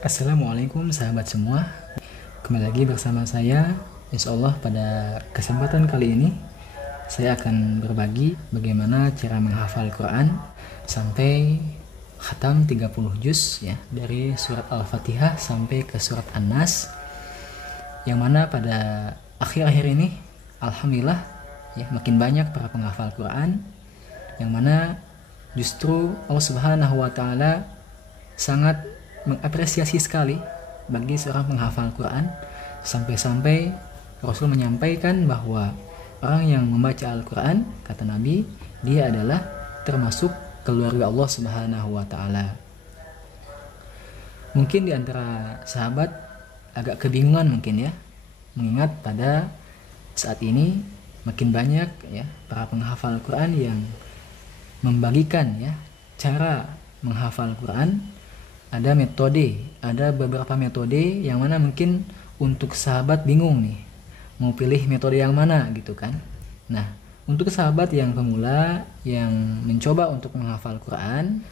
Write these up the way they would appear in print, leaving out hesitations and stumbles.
Assalamualaikum sahabat semua. Kembali lagi bersama saya. Insya Allah pada kesempatan kali ini saya akan berbagi bagaimana cara menghafal Quran sampai khatam 30 juz ya, dari surat Al-Fatihah sampai ke surat An-Nas, yang mana pada akhir-akhir ini alhamdulillah ya, makin banyak para penghafal Quran, yang mana justru Allah Subhanahu wa taala sangat mengapresiasi sekali bagi seorang penghafal Quran, sampai-sampai Rasul menyampaikan bahwa orang yang membaca Al-Quran, kata Nabi, dia adalah termasuk keluarga Allah Subhanahu wa taala. Mungkin di antara sahabat agak kebingungan mungkin ya, mengingat pada saat ini makin banyak ya para penghafal Quran yang membagikan ya cara menghafal Quran. Ada beberapa metode yang mana mungkin untuk sahabat bingung nih, mau pilih metode yang mana gitu kan. Nah, untuk sahabat yang pemula yang mencoba untuk menghafal Quran,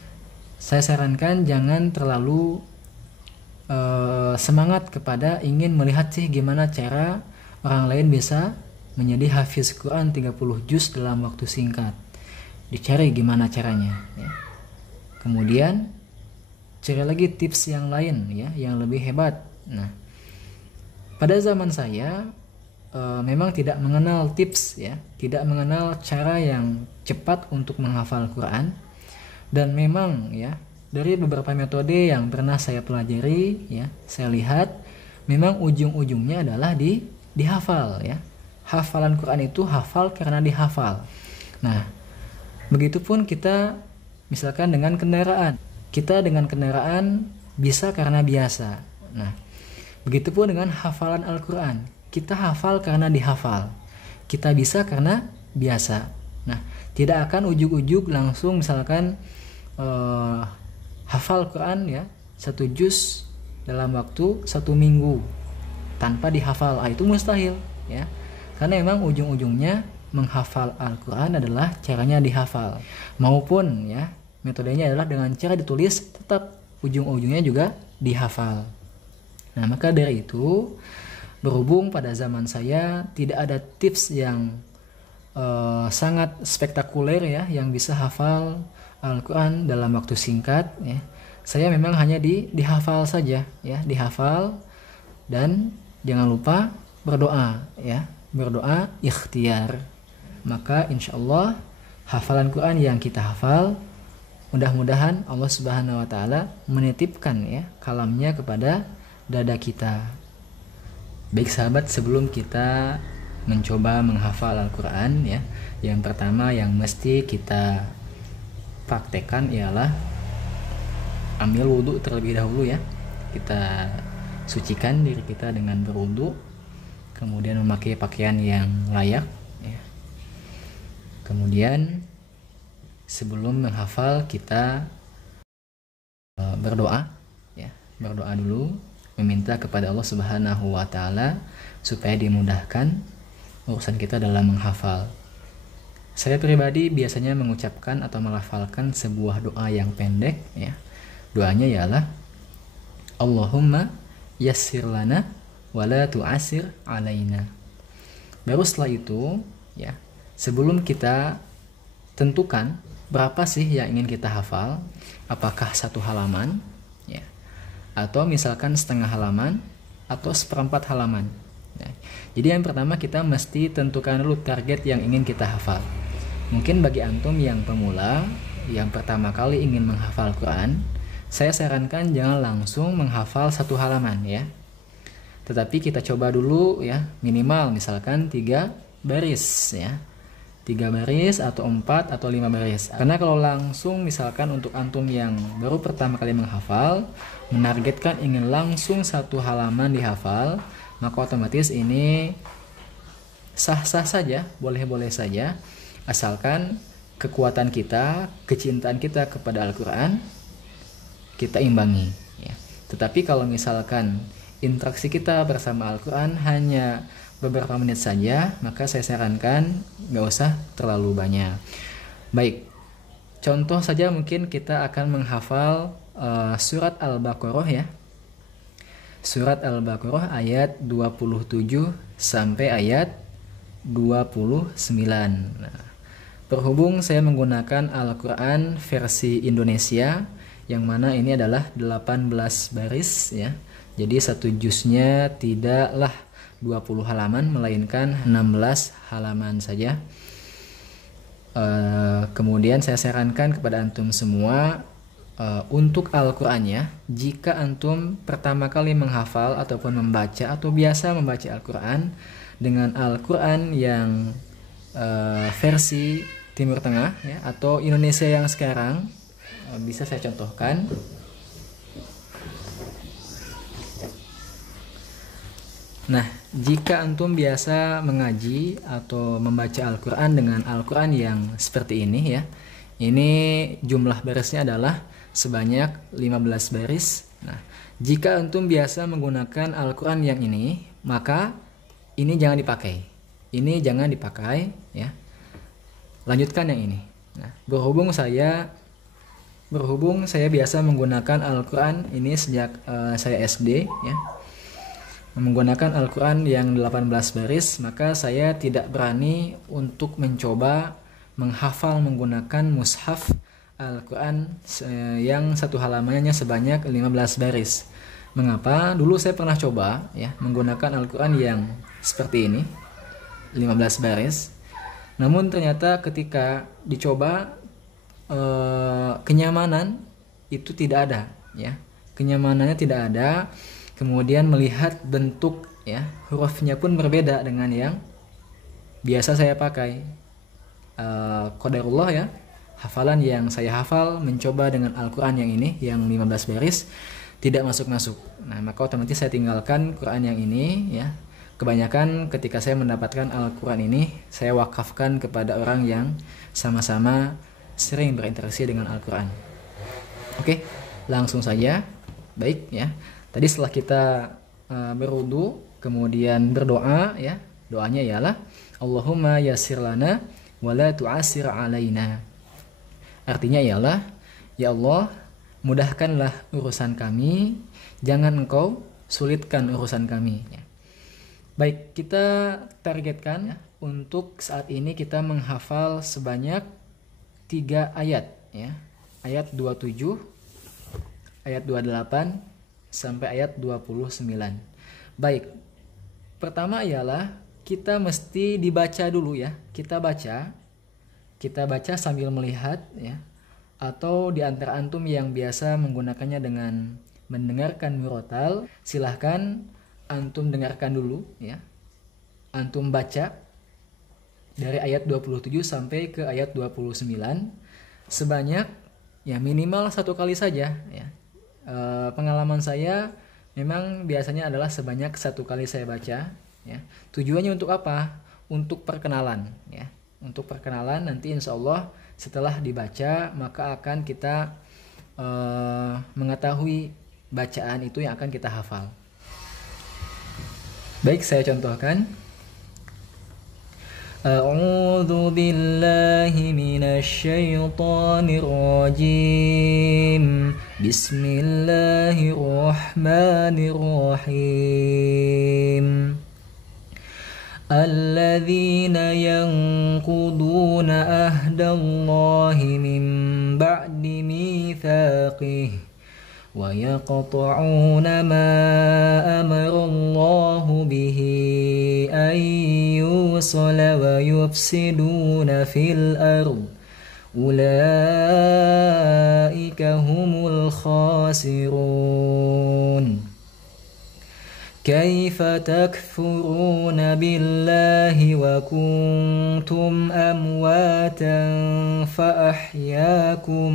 saya sarankan jangan terlalu semangat kepada ingin melihat sih gimana cara orang lain bisa menjadi hafiz Quran 30 juz dalam waktu singkat. Dicari gimana caranya ya. Kemudian cari lagi tips yang lain ya, yang lebih hebat. Nah, pada zaman saya memang tidak mengenal tips ya, tidak mengenal cara yang cepat untuk menghafal Quran. Dan memang ya, dari beberapa metode yang pernah saya pelajari ya, saya lihat memang ujung-ujungnya adalah dihafal ya. Hafalan Quran itu hafal karena dihafal. Nah, begitupun kita misalkan dengan kendaraan. Kita dengan kendaraan bisa karena biasa. Nah, begitupun dengan hafalan Al-Quran. Kita hafal karena dihafal. Kita bisa karena biasa. Nah, tidak akan ujug-ujug langsung misalkan hafal Quran ya 1 juz dalam waktu 1 minggu tanpa dihafal. Itu mustahil ya. Karena memang ujung-ujungnya menghafal Al-Quran adalah caranya dihafal. Maupun ya, metodenya adalah dengan cara ditulis, tetap ujung-ujungnya juga dihafal. Nah, maka dari itu, berhubung pada zaman saya tidak ada tips yang sangat spektakuler ya, yang bisa hafal Al-Quran dalam waktu singkat ya, saya memang hanya dihafal saja ya, dihafal. Dan jangan lupa berdoa ya, berdoa ikhtiar. Maka insya Allah hafalan Quran yang kita hafal, mudah-mudahan Allah Subhanahu wa taala menitipkan ya kalamnya kepada dada kita. Baik sahabat, sebelum kita mencoba menghafal Al-Quran ya, yang pertama yang mesti kita praktekkan ialah ambil wudhu terlebih dahulu ya. Kita sucikan diri kita dengan berwudhu, kemudian memakai pakaian yang layak ya. Kemudian sebelum menghafal kita berdoa ya, berdoa dulu, meminta kepada Allah Subhanahu wa taala supaya dimudahkan urusan kita dalam menghafal. Saya pribadi biasanya mengucapkan atau melafalkan sebuah doa yang pendek ya. Doanya ialah Allahumma yassir lana wa la tu'asir alaina. Baru setelah itu ya, sebelum kita tentukan berapa sih yang ingin kita hafal, apakah 1 halaman ya, atau misalkan setengah halaman, atau 1/4 halaman ya. Jadi yang pertama kita mesti tentukan dulu target yang ingin kita hafal. Mungkin bagi antum yang pemula, yang pertama kali ingin menghafal Quran, saya sarankan jangan langsung menghafal 1 halaman ya, tetapi kita coba dulu ya, minimal misalkan 3 baris ya, 3 baris atau 4 atau 5 baris. Karena kalau langsung misalkan untuk antum yang baru pertama kali menghafal, menargetkan ingin langsung 1 halaman dihafal, maka otomatis ini sah-sah saja, boleh-boleh saja, asalkan kekuatan kita, kecintaan kita kepada Al-Quran kita imbangi ya. Tetapi kalau misalkan interaksi kita bersama Al-Quran hanya beberapa menit saja, maka saya sarankan nggak usah terlalu banyak. Baik, contoh saja mungkin kita akan menghafal surat Al-Baqarah ya. surat Al-Baqarah ayat 27 sampai ayat 29. Nah, berhubung saya menggunakan Al-Quran versi Indonesia, yang mana ini adalah 18 baris ya. Jadi satu juznya tidaklah 20 halaman, melainkan 16 halaman saja. Kemudian saya sarankan kepada antum semua, untuk Al-Qurannya, jika antum pertama kali menghafal ataupun membaca atau biasa membaca Al-Quran dengan Al-Quran yang versi Timur Tengah ya, atau Indonesia yang sekarang, bisa saya contohkan. Nah, jika antum biasa mengaji atau membaca Al-Quran dengan Al-Quran yang seperti ini ya, ini jumlah barisnya adalah sebanyak 15 baris. Nah, jika antum biasa menggunakan Al-Quran yang ini, maka ini jangan dipakai. Ini jangan dipakai ya. Lanjutkan yang ini. Nah, berhubung saya biasa menggunakan Al-Quran ini sejak saya SD ya, menggunakan Al-Quran yang 18 baris, maka saya tidak berani untuk mencoba menghafal menggunakan mushaf Al-Quran yang satu halamannya sebanyak 15 baris. Mengapa? Dulu saya pernah coba ya menggunakan Al-Quran yang seperti ini, 15 baris. Namun ternyata ketika dicoba, kenyamanan itu tidak ada ya. Kenyamanannya tidak ada. Kemudian melihat bentuk ya, hurufnya pun berbeda dengan yang biasa saya pakai. Qadarullah ya, hafalan yang saya hafal mencoba dengan Al-Quran yang ini yang 15 baris tidak masuk-masuk. Nah, maka otomatis saya tinggalkan Quran yang ini ya. Kebanyakan ketika saya mendapatkan Al-Quran ini, saya wakafkan kepada orang yang sama-sama sering berinteraksi dengan Al-Quran. Oke, langsung saja. Baik ya. Tadi setelah kita berwudu, kemudian berdoa ya. Doanya ialah Allahumma yassir lana wa la tu'assir alaina. Artinya ialah, ya Allah, mudahkanlah urusan kami, jangan Engkau sulitkan urusan kami ya. Baik, kita targetkan ya, untuk saat ini kita menghafal sebanyak 3 ayat ya. Ayat 27, ayat 28 sampai ayat 29. Baik. Pertama ialah kita mesti dibaca dulu ya. Kita baca sambil melihat ya. Atau di antara antum yang biasa menggunakannya dengan mendengarkan murotal, silahkan antum dengarkan dulu ya. Antum baca dari ayat 27 sampai ke ayat 29 sebanyak ya minimal 1 kali saja ya. Pengalaman saya memang biasanya adalah sebanyak 1 kali saya baca ya. Tujuannya untuk apa? Untuk perkenalan ya. Untuk perkenalan, nanti insya Allah setelah dibaca maka akan kita mengetahui bacaan itu yang akan kita hafal. Baik, saya contohkan. A'udzu billahi minasy syaithanir rajim. Bismillahirrahmanirrahim. Alladzina yanquduna ahdallahi min ba'di mitsaqih wa yaqta'una ma amara Allahu bihi an yusala wa yufsiduna fil ard ulaika humul khasirun. كيف تكفرون بالله وكنتم أمواتا فأحياكم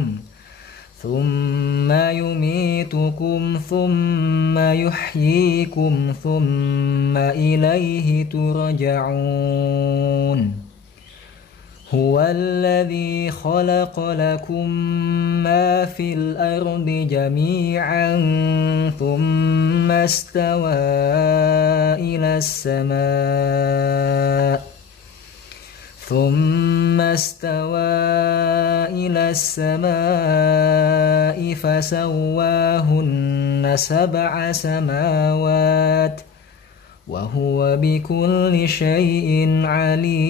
ثم يميتكم ثم يحييكم ثم إليه ترجعون. هو الذي خلق لكم ما في الأرض جميعا ثم استوى إلى السماء فسواهن سبع سماوات وهو بكل شيء عليم.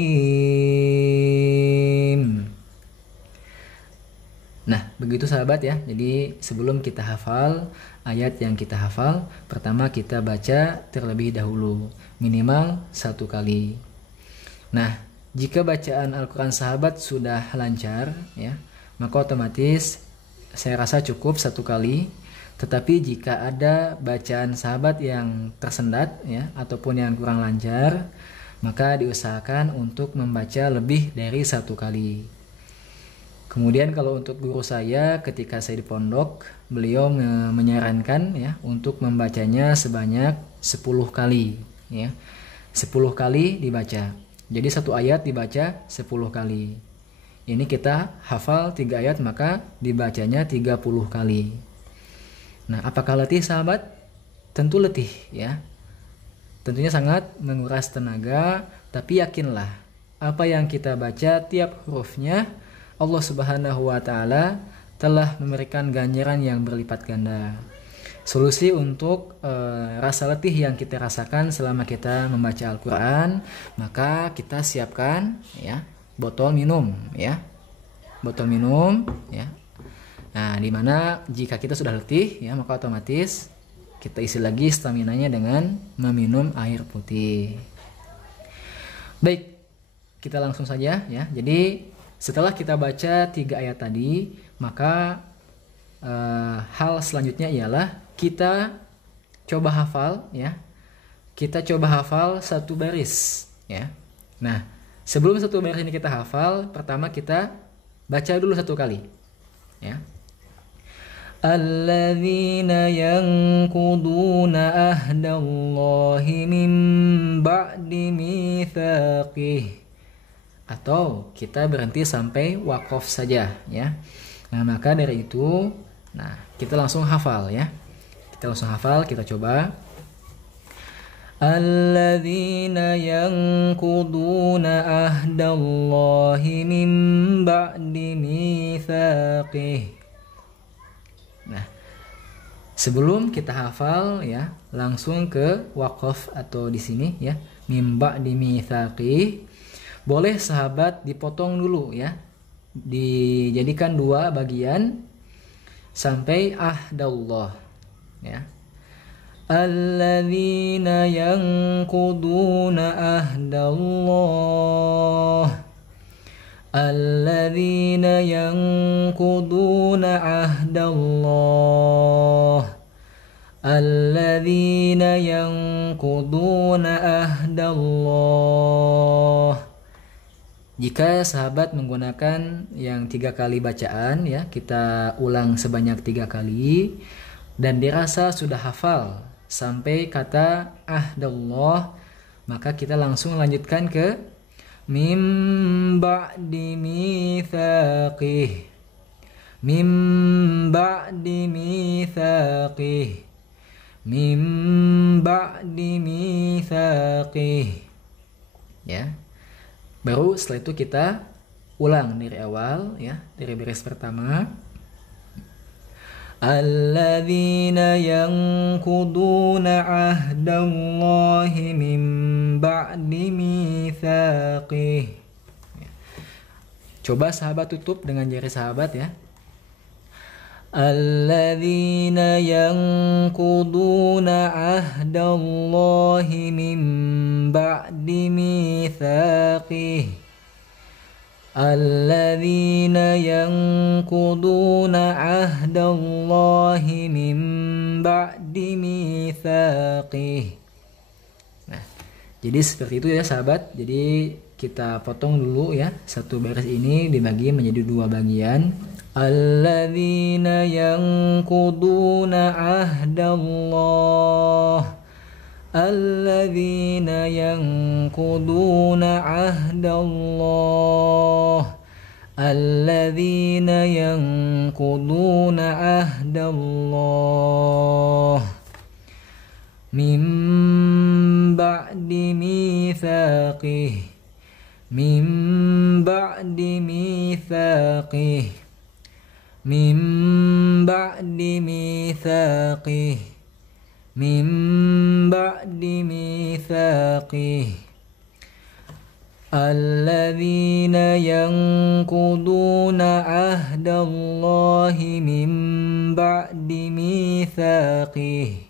Nah, begitu sahabat ya. Jadi sebelum kita hafal ayat yang kita hafal, pertama kita baca terlebih dahulu, minimal 1 kali. Nah, jika bacaan Al-Quran sahabat sudah lancar ya, maka otomatis saya rasa cukup 1 kali. Tetapi jika ada bacaan sahabat yang tersendat ya, ataupun yang kurang lancar, maka diusahakan untuk membaca lebih dari 1 kali. Kemudian kalau untuk guru saya ketika saya di pondok, beliau menyarankan ya untuk membacanya sebanyak 10 kali ya. 10 kali dibaca. Jadi 1 ayat dibaca 10 kali. Ini kita hafal 3 ayat maka dibacanya 30 kali. Nah, apakah letih sahabat? Tentu letih ya. Tentunya sangat menguras tenaga, tapi yakinlah apa yang kita baca tiap hurufnya Allah Subhanahu wa Ta'ala telah memberikan ganjaran yang berlipat ganda. Solusi untuk rasa letih yang kita rasakan selama kita membaca Al-Quran, maka kita siapkan ya botol minum ya, botol minum ya. Nah, dimana jika kita sudah letih ya, maka otomatis kita isi lagi staminanya dengan meminum air putih. Baik, kita langsung saja ya. Jadi setelah kita baca 3 ayat tadi, maka hal selanjutnya ialah kita coba hafal ya. Kita coba hafal 1 baris ya. Nah, sebelum 1 baris ini kita hafal, pertama kita baca dulu 1 kali ya. Alladzina yanquduna ahdallahi min ba'di mitsaqih. Atau kita berhenti sampai waqaf saja ya. Nah, maka dari itu, nah kita langsung hafal ya. Kita langsung hafal, kita coba. Alladzina yanquduna ahdallahi min ba'di mitsaqih. Nah, sebelum kita hafal ya, langsung ke waqaf atau di sini ya, min ba'di mitsaqih. Boleh sahabat dipotong dulu ya, dijadikan 2 bagian sampai ahdallah ya. Alladzina yanquduna ahdallah, alladzina yanquduna ahdallah, alladzina yanquduna ahdallah. Jika sahabat menggunakan yang 3 kali bacaan ya, kita ulang sebanyak 3 kali dan dirasa sudah hafal sampai kata ahdallah, maka kita langsung lanjutkan ke mim ba'di mitsaqih, mim ba'di mitsaqih, mim ba'di mitsaqih ya. Baru setelah itu kita ulang dari awal ya, dari baris pertama. Alladzina yanquduna ahdallahi min ba'di mitsaqih. Coba sahabat tutup dengan jari sahabat ya. Alladzina yanquduna ahdallahi min ba'di mitsaqih. Alladzina yanquduna ahdallahi min ba'di mitsaqih. Nah, jadi seperti itu ya sahabat. Jadi kita potong dulu ya, 1 baris ini dibagi menjadi 2 bagian. Alladzina yanquduna ahdallah, alladzina yanquduna ahdallah, alladzina yanquduna ahdallah min ba'di mitsaqih, min ba'di mitsaqih. Mim ba'di mitsaqih. Mim ba'di mitsaqih. Alladzina yanquduna ahdallahi mim ba'di mitsaqih.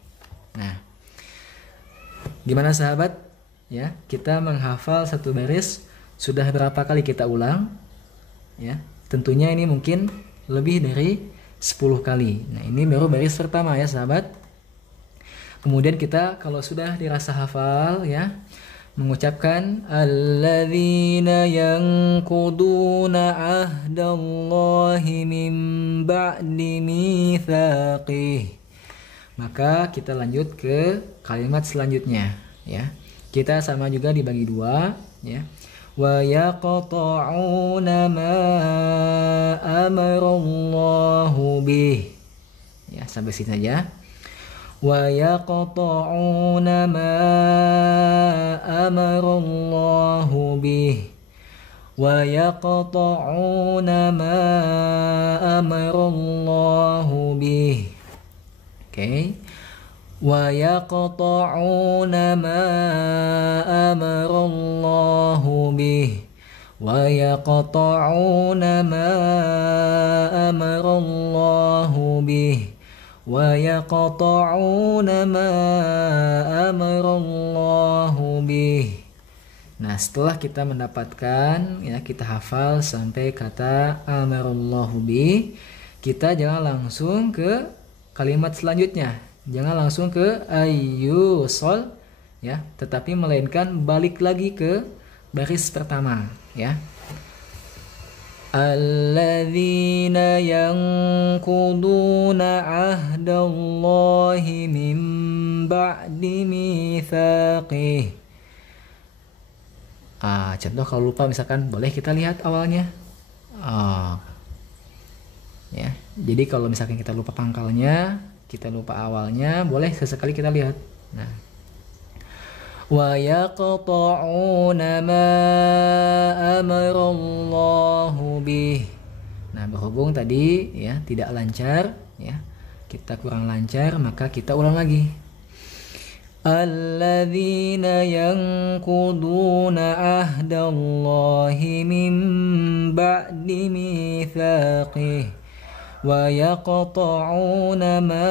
Nah, gimana sahabat? Ya, kita menghafal satu baris sudah berapa kali kita ulang? Ya, tentunya ini mungkin lebih dari 10 kali. Nah, ini baru baris pertama ya sahabat. Kemudian kita kalau sudah dirasa hafal ya, mengucapkan alladzina yanquduna ahdallahi mim ba'di mitsaqih. Maka kita lanjut ke kalimat selanjutnya ya. Kita sama juga dibagi dua ya. Wa yaqta'una ma amarallahu bih. Ya, sampai sini saja. Wa yaqta'una ma amarallahu bih. Wa yaqta'una ma amarallahu bih. Oke. Wa yaqta'una ma amarallahu bih. Wa yaqta'una ma amarallahu bih. Wa yaqta'una ma amarallahu bih. Nah, setelah kita mendapatkan ya, kita hafal sampai kata amarallahu bih, kita jangan langsung ke kalimat selanjutnya. Jangan langsung ke ayyusol ya, tetapi melainkan balik lagi ke baris pertama ya. Alladzina yanquduna ahdallahi mim ba'di mitsaqih. Contoh kalau lupa misalkan boleh kita lihat awalnya. Ya, jadi kalau misalkan kita lupa pangkalnya, kita lupa awalnya, boleh sesekali kita lihat. Nah, wa yaqta'una ma amarallahu bih. Nah, berhubung tadi ya tidak lancar ya, kita kurang lancar, maka kita ulang lagi. Alladzina yanquduna ahdallahi min ba'di mitsaqih wa yaqta'una ma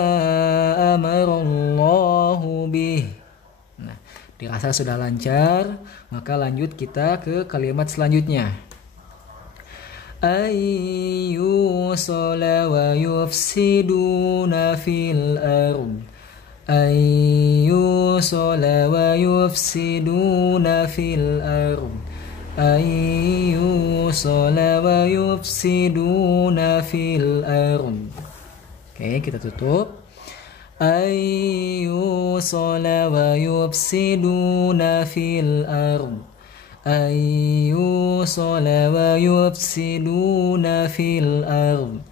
amarallahu bih. Nah, dirasa sudah lancar, maka lanjut kita ke kalimat selanjutnya. Ayyusala wa yufsiduna fil ard. Ayyusala wa yufsiduna fil ard. Ayyusala wa yufsiduna fil ard. Oke, kita tutup. Ayyusala wa yufsiduna fil ard. Ayyusala wa yufsiduna fil ard.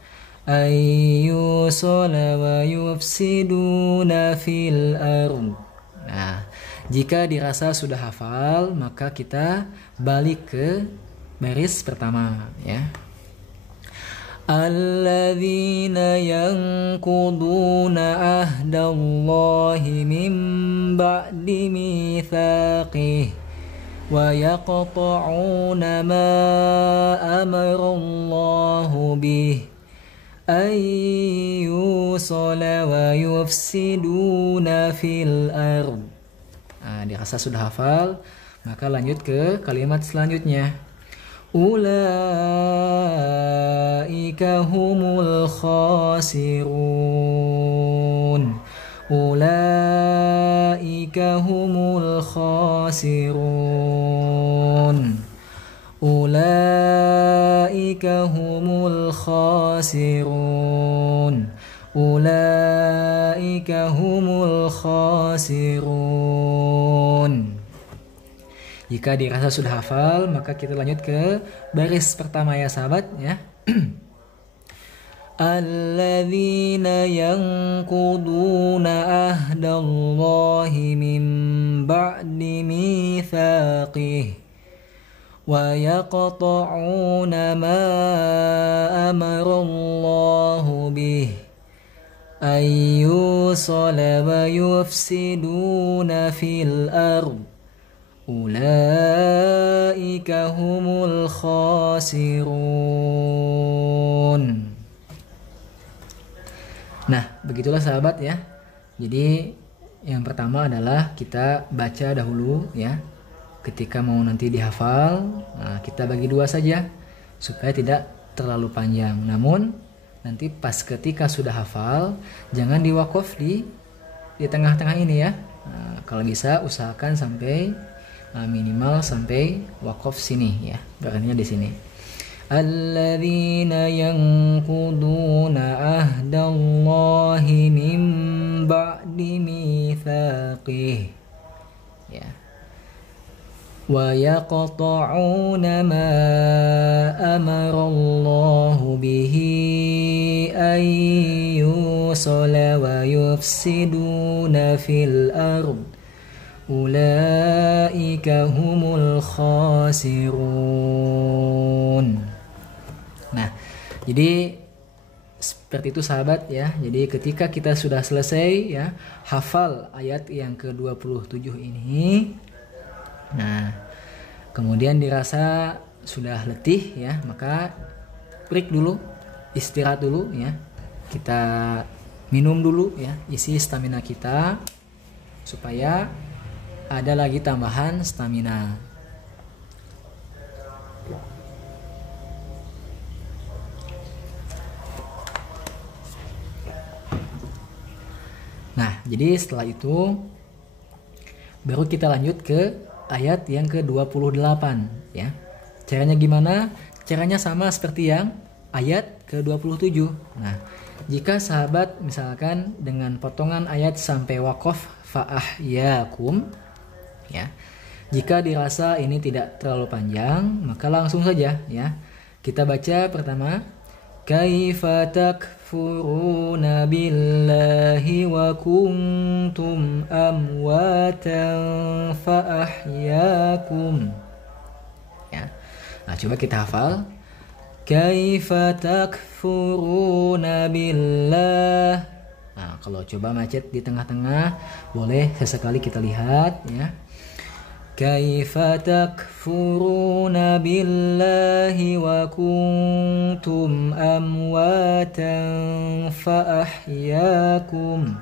Ayyusala wa yufsiduna fil ard. Nah, jika dirasa sudah hafal, maka kita balik ke baris pertama ya. Alladzina yanquduna ahdallahi min ba'di mitsaqih wa yaqta'una ma amarallahu bih. Ayyusala wa yufsiduna fil ard. Nah, dirasa sudah hafal, maka lanjut ke kalimat selanjutnya. Ulaika humul khasirun. Ulaika humul khasirun. Ulaika humul khasirun. Ulaika humul khasirun. Jika dirasa sudah hafal, maka kita lanjut ke baris pertama ya sahabat ya. Alladzina yanquduna ahdallahi min ba'di mitsaqih ويقطعون ما أمر الله به أن يوصل ويفسدون في الأرض أولئك هم الخاسرون. Nah, begitulah sahabat ya. Jadi yang pertama adalah kita baca dahulu ya. Ketika mau nanti dihafal, nah kita bagi dua saja supaya tidak terlalu panjang. Namun nanti pas ketika sudah hafal, jangan diwakaf di tengah-tengah ini ya. Nah, kalau bisa usahakan sampai minimal sampai wakaf sini ya. Berarti di sini. Alladzina yanquduna ahdallahi min ba'di mitsaqih. Ya. Wa yaqta'una ma amarallahu bihi ay yusala wa yufsiduna fil ard. Ulaika humul khasirun. Nah, jadi seperti itu sahabat ya. Jadi ketika kita sudah selesai ya hafal ayat yang ke-27 ini, nah kemudian dirasa sudah letih ya, maka break dulu, istirahat dulu ya. Kita minum dulu ya, isi stamina kita supaya ada lagi tambahan stamina. Nah, jadi setelah itu baru kita lanjut ke ayat yang ke-28 ya. Caranya gimana? Caranya sama seperti yang ayat ke-27. Nah, jika sahabat misalkan dengan potongan ayat sampai waqaf fa'ahyakum ya. Jika dirasa ini tidak terlalu panjang, maka langsung saja ya. Kita baca pertama, kaifa takfuruna billahi wa kuntum amwatan fa ahyakum. Ya. Nah, coba kita hafal. Kaifa takfuruna billah. Nah, kalau coba macet di tengah-tengah, boleh sesekali kita lihat ya. Kaifa takfuruna billahi wa kuntum amwatan fa ahyakum.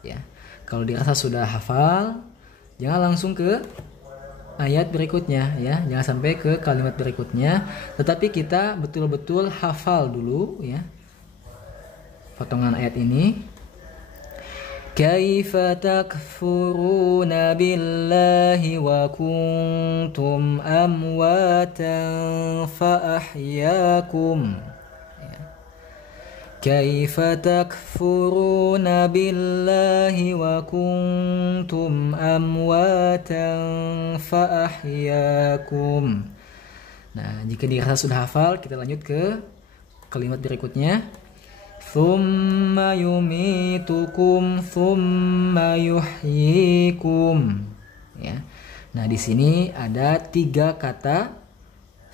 Ya. Kalau dirasa sudah hafal, jangan langsung ke ayat berikutnya ya. Jangan sampai ke kalimat berikutnya, tetapi kita betul-betul hafal dulu ya. Potongan ayat ini. Kaifa takfuruna billahi wa kuntum amwatan fa ahyakum. Kaifa takfuruna billahi wa kuntum amwatan fa ahyakum. Nah, jika dirasa sudah hafal, kita lanjut ke kalimat berikutnya. Thumma yumitukum thumma yuhyikum. Ya. Nah, di sini ada 3 kata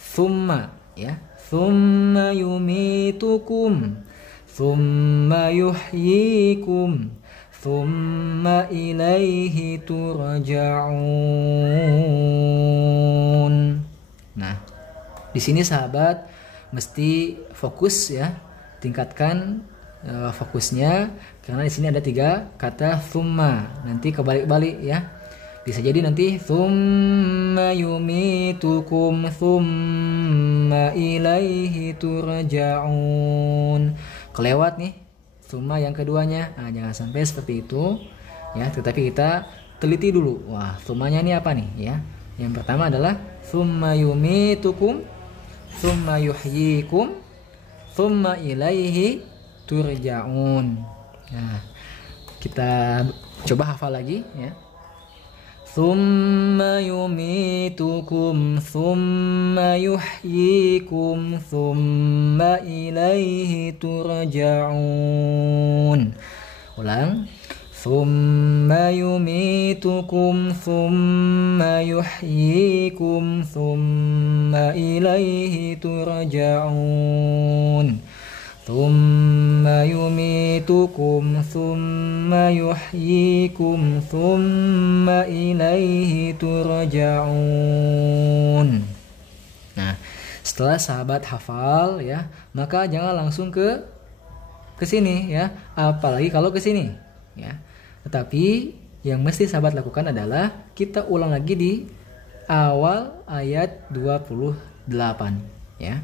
thumma ya. Thumma yumitukum, thumma yuhyikum, thumma ilaihi turja'un. Nah, di sini sahabat mesti fokus ya. Tingkatkan fokusnya karena di sini ada 3 kata thumma. Nanti kebalik-balik ya. Bisa jadi nanti thumma yumitukum thumma ilaihi turja'un. Kelewat nih thumma yang keduanya. Nah, jangan sampai seperti itu ya, tetapi kita teliti dulu. Wah, thummanya ini apa nih ya? Yang pertama adalah thumma yumitukum thumma yuhyikum thumma ilaihi turja'un. Nah, kita coba hafal lagi ya. Thumma yumitukum thumma yuhyikum thumma ilaihi turja'un. Ulang. thumma yumitukum thumma yuhyikum thumma ilaihi turja'un. Thumma yumitukum thumma yuhyikum thumma ilaihi turja'un. Nah, setelah sahabat hafal ya, maka jangan langsung ke sini ya, apalagi kalau ke sini ya. Tetapi yang mesti sahabat lakukan adalah kita ulang lagi di awal ayat 28 ya.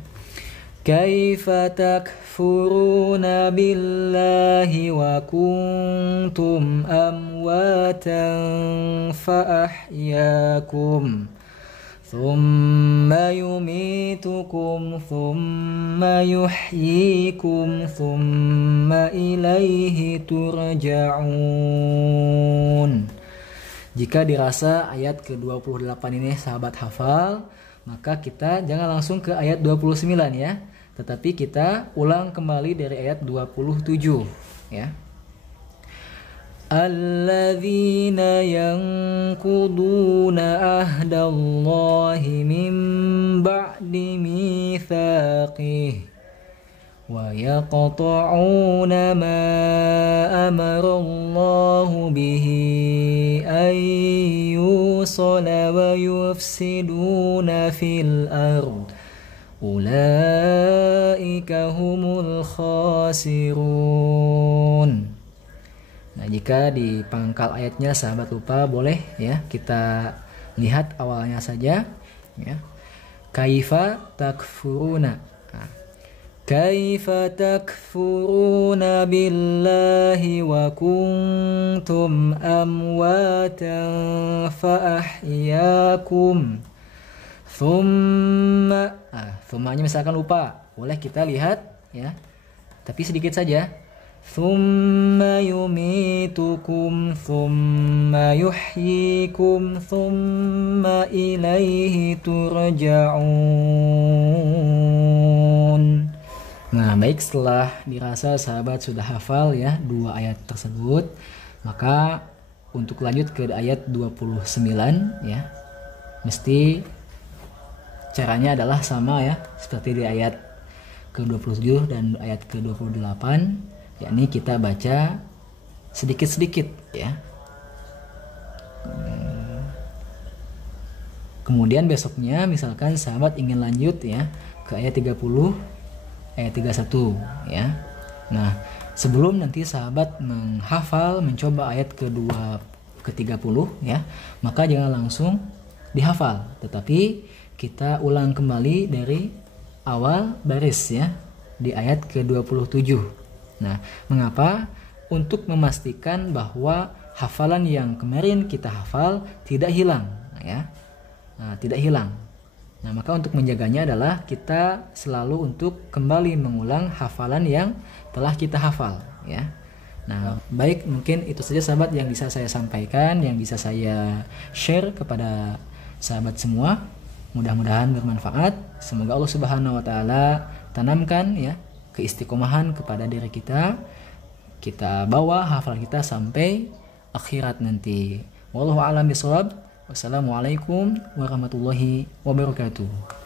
Kaifa takfuruna billahi wa kuntum amwatan fa ahyakum thumma yumitukum thumma yuhyikum thumma ilaihi turja'un. Jika dirasa ayat ke-28 ini sahabat hafal, maka kita jangan langsung ke ayat 29 ya, tetapi kita ulang kembali dari ayat 27 ya. Alladzina yanquduna ahdallahi min ba'di mitsaqih wa yaqta'una ma amarallahu bihi ay yusala wa yufsiduna fil ard ulaika humul khasirun. Nah, jika di pangkal ayatnya sahabat lupa, boleh ya kita lihat awalnya saja ya. Kaifa takfuruna. Nah, kaifa takfuruna billahi wa kuntum amwatan fa ahyakum. Thummanya misalkan lupa, boleh kita lihat ya, tapi sedikit saja. Thumma yumitukum thumma yuhyikum thumma ilaihi turja'un. Nah, baik, setelah dirasa sahabat sudah hafal ya dua ayat tersebut, maka untuk lanjut ke ayat 29 ya, mesti caranya adalah sama ya seperti di ayat ke-27 dan ayat ke-28, yakni kita baca sedikit-sedikit ya. Kemudian besoknya misalkan sahabat ingin lanjut ya ke ayat 30, ayat 31 ya. Nah, sebelum nanti sahabat menghafal mencoba ayat ke-30 ya, maka jangan langsung dihafal, tetapi kita ulang kembali dari awal baris ya di ayat ke-27. Nah, mengapa? Untuk memastikan bahwa hafalan yang kemarin kita hafal tidak hilang ya. Nah, tidak hilang. Nah, maka untuk menjaganya adalah kita selalu untuk kembali mengulang hafalan yang telah kita hafal ya. Nah, baik, mungkin itu saja sahabat yang bisa saya sampaikan, yang bisa saya share kepada sahabat semua. Mudah-mudahan bermanfaat. Semoga Allah Subhanahu wa taala tanamkan ya keistiqomahan kepada diri kita. Kita bawa hafalan kita sampai akhirat nanti. Wallahu a'lam bishawab. Wassalamualaikum warahmatullahi wabarakatuh.